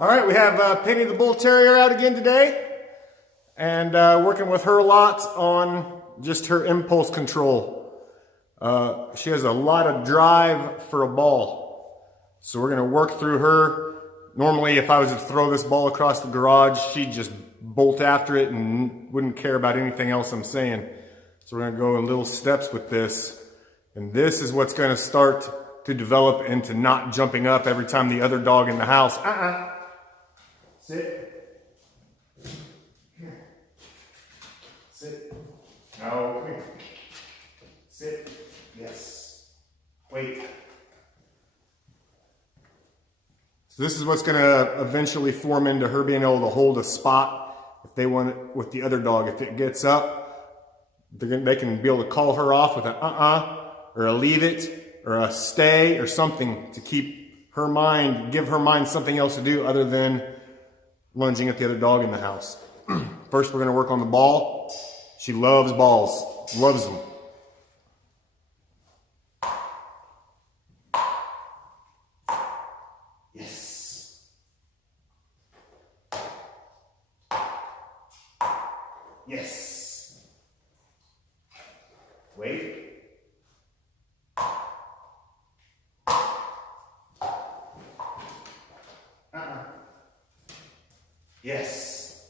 All right, we have Penny the Bull Terrier out again today, and working with her a lot on just her impulse control. She has a lot of drive for a ball, so we're going to work through her. Normally, if I was to throw this ball across the garage, she'd just bolt after it and wouldn't care about anything else I'm saying. So we're going to go in little steps with this, and this is what's going to start to develop into not jumping up every time the other dog in the house. Sit. Come here. Sit. No, come here. Sit. Yes. Wait. So this is what's going to eventually form into her being able to hold a spot if they want it with the other dog. If it gets up, they can be able to call her off with an or a leave it or a stay or something to keep her mind, give her mind something else to do other than lunging at the other dog in the house. First, we're going to work on the ball. She loves balls, loves them. Yes. Yes. Wait. Yes.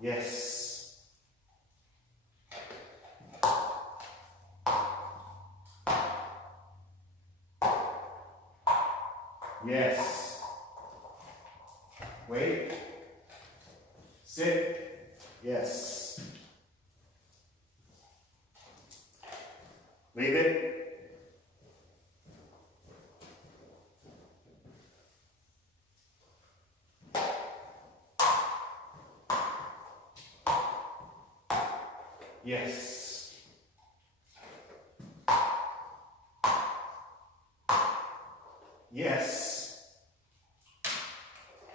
Yes. Yes. Wait. Sit. Yes. Leave it. Yes. Yes.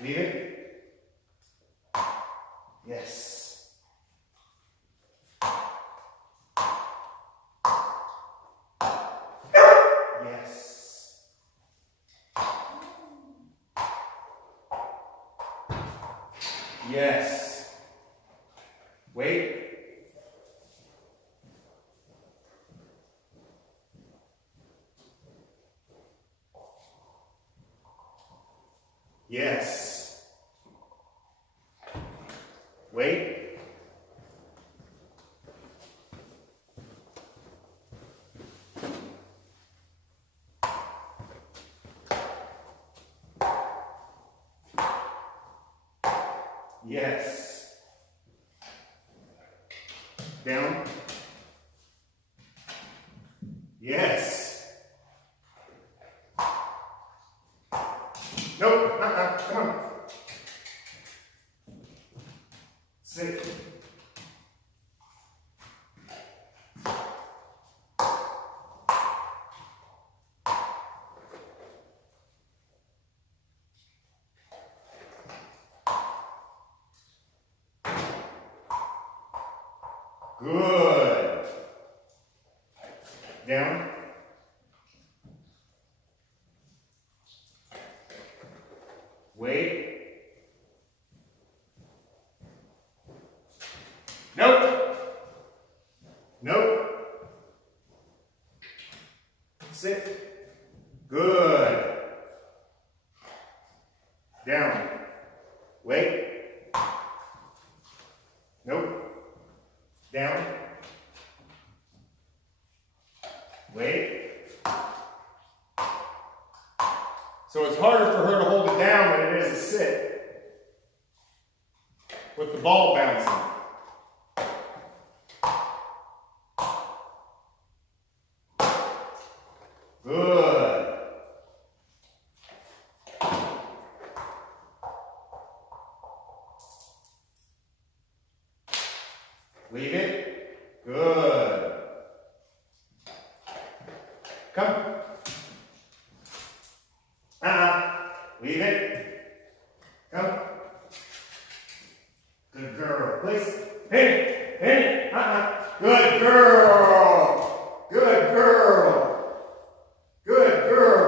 Leave it. Yes. Yes. Yes. Wait. Yes. Wait. Yes. Down. Yes. Nope. Come on. Sit. Good. Down. Wait. Nope. Nope. Sit. Good. Down. Wait. Nope. Down. Wait. So it's harder for her to hold it down than it is to sit with the ball bouncing. Good. Leave it. Good. Come. Leave it. Come. Good girl. Place. Hit it. Hit it. Good girl. Good girl. Good girl.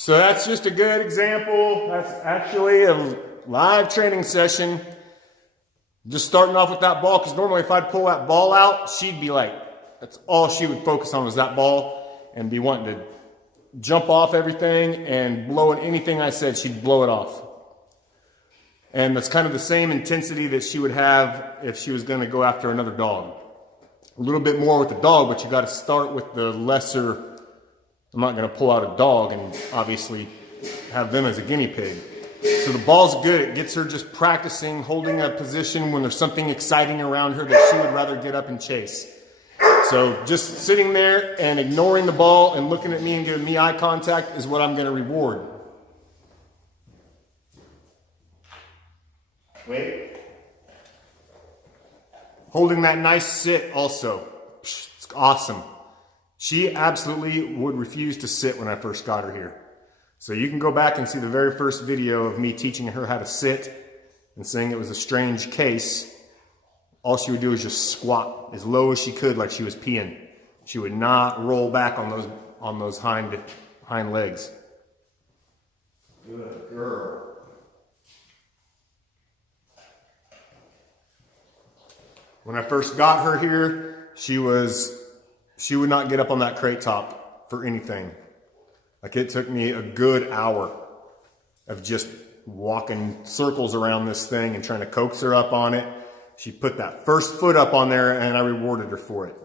So that's just a good example. That's actually a live training session. Just starting off with that ball, because normally if I'd pull that ball out, she'd be like, that's all she would focus on was that ball and be wanting to jump off everything and blow it. Anything I said, she'd blow it off. And that's kind of the same intensity that she would have if she was going to go after another dog. A little bit more with the dog, but you got to start with the lesser. I'm not going to pull out a dog and obviously have them as a guinea pig. So the ball's good. It gets her just practicing holding a position when there's something exciting around her that she would rather get up and chase. So just sitting there and ignoring the ball and looking at me and giving me eye contact is what I'm going to reward. Wait. Holding that nice sit also. It's awesome. She absolutely would refuse to sit when I first got her here. So you can go back and see the very first video of me teaching her how to sit and saying it was a strange case. All she would do is just squat as low as she could like she was peeing. She would not roll back on those hind legs. Good girl. When I first got her here, she would not get up on that crate top for anything. Like it took me a good hour of just walking circles around this thing and trying to coax her up on it. She put that first foot up on there and I rewarded her for it.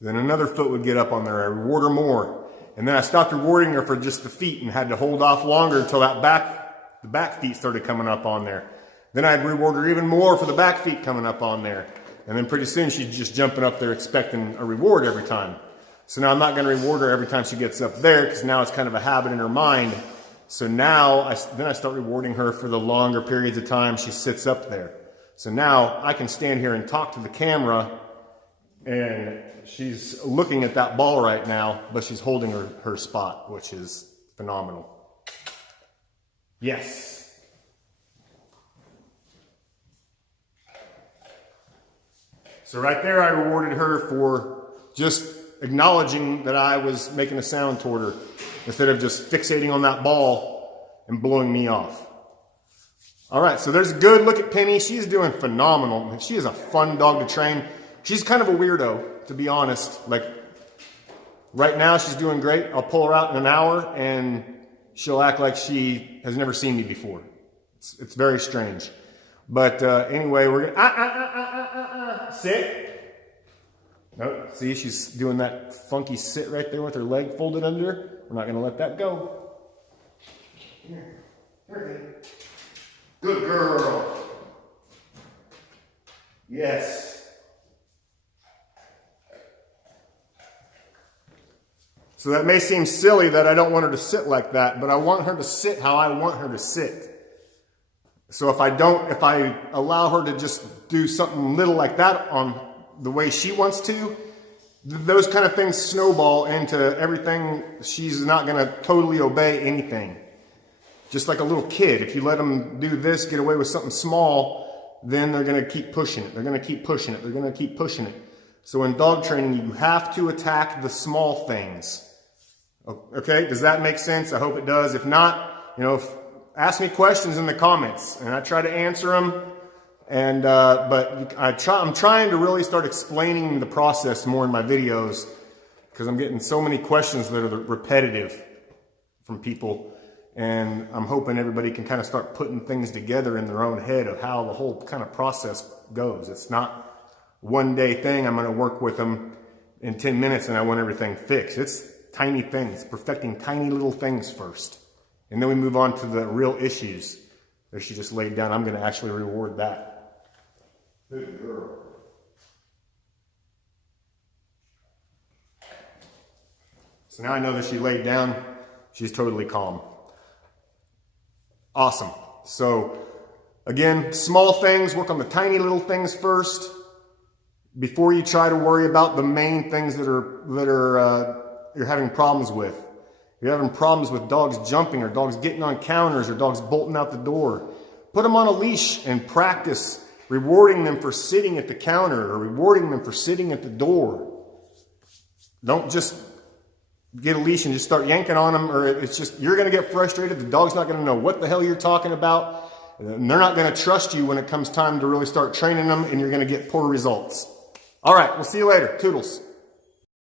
Then another foot would get up on there. I reward her more. And then I stopped rewarding her for just the feet and had to hold off longer until the back feet started coming up on there. Then I'd reward her even more for the back feet coming up on there. And then pretty soon she's just jumping up there expecting a reward every time. So now I'm not going to reward her every time she gets up there because now it's kind of a habit in her mind. So now then I start rewarding her for the longer periods of time she sits up there. So now I can stand here and talk to the camera and she's looking at that ball right now, but she's holding her spot, which is phenomenal. Yes. So right there I rewarded her for just acknowledging that I was making a sound toward her instead of just fixating on that ball and blowing me off. All right, so there's a good look at Penny. She's doing phenomenal. She is a fun dog to train. She's kind of a weirdo, to be honest. Like right now she's doing great. I'll pull her out in an hour and she'll act like she has never seen me before. It's very strange. But anyway, we're gonna sit. Nope. See, she's doing that funky sit right there with her leg folded under her. We're not gonna let that go. Here. Good girl. Yes. So that may seem silly that I don't want her to sit like that, but I want her to sit how I want her to sit. So if I allow her to just do something little like that on the way she wants to, those kind of things snowball into everything. She's not going to totally obey anything. Just like a little kid, if you let them do this, get away with something small, then they're going to keep pushing it. They're going to keep pushing it. They're going to keep pushing it. So in dog training, you have to attack the small things. Okay, does that make sense? I hope it does. If not, ask me questions in the comments, and I try to answer them. And but I'm trying to really start explaining the process more in my videos because I'm getting so many questions that are repetitive from people, and I'm hoping everybody can kind of start putting things together in their own head of how the whole kind of process goes. It's not one day thing. I'm going to work with them in 10 minutes and I want everything fixed. It's tiny things, perfecting tiny little things first. And then we move on to the real issues. There she just laid down. I'm going to actually reward that. Good girl. So now I know that she laid down. She's totally calm. Awesome. So again, small things, work on the tiny little things first before you try to worry about the main things that you're having problems with. If you're having problems with dogs jumping or dogs getting on counters or dogs bolting out the door, put them on a leash and practice rewarding them for sitting at the counter or rewarding them for sitting at the door. Don't just get a leash and just start yanking on them, or it's just, you're going to get frustrated. The dog's not going to know what the hell you're talking about. And they're not going to trust you when it comes time to really start training them, and you're going to get poor results. All right, we'll see you later. Toodles.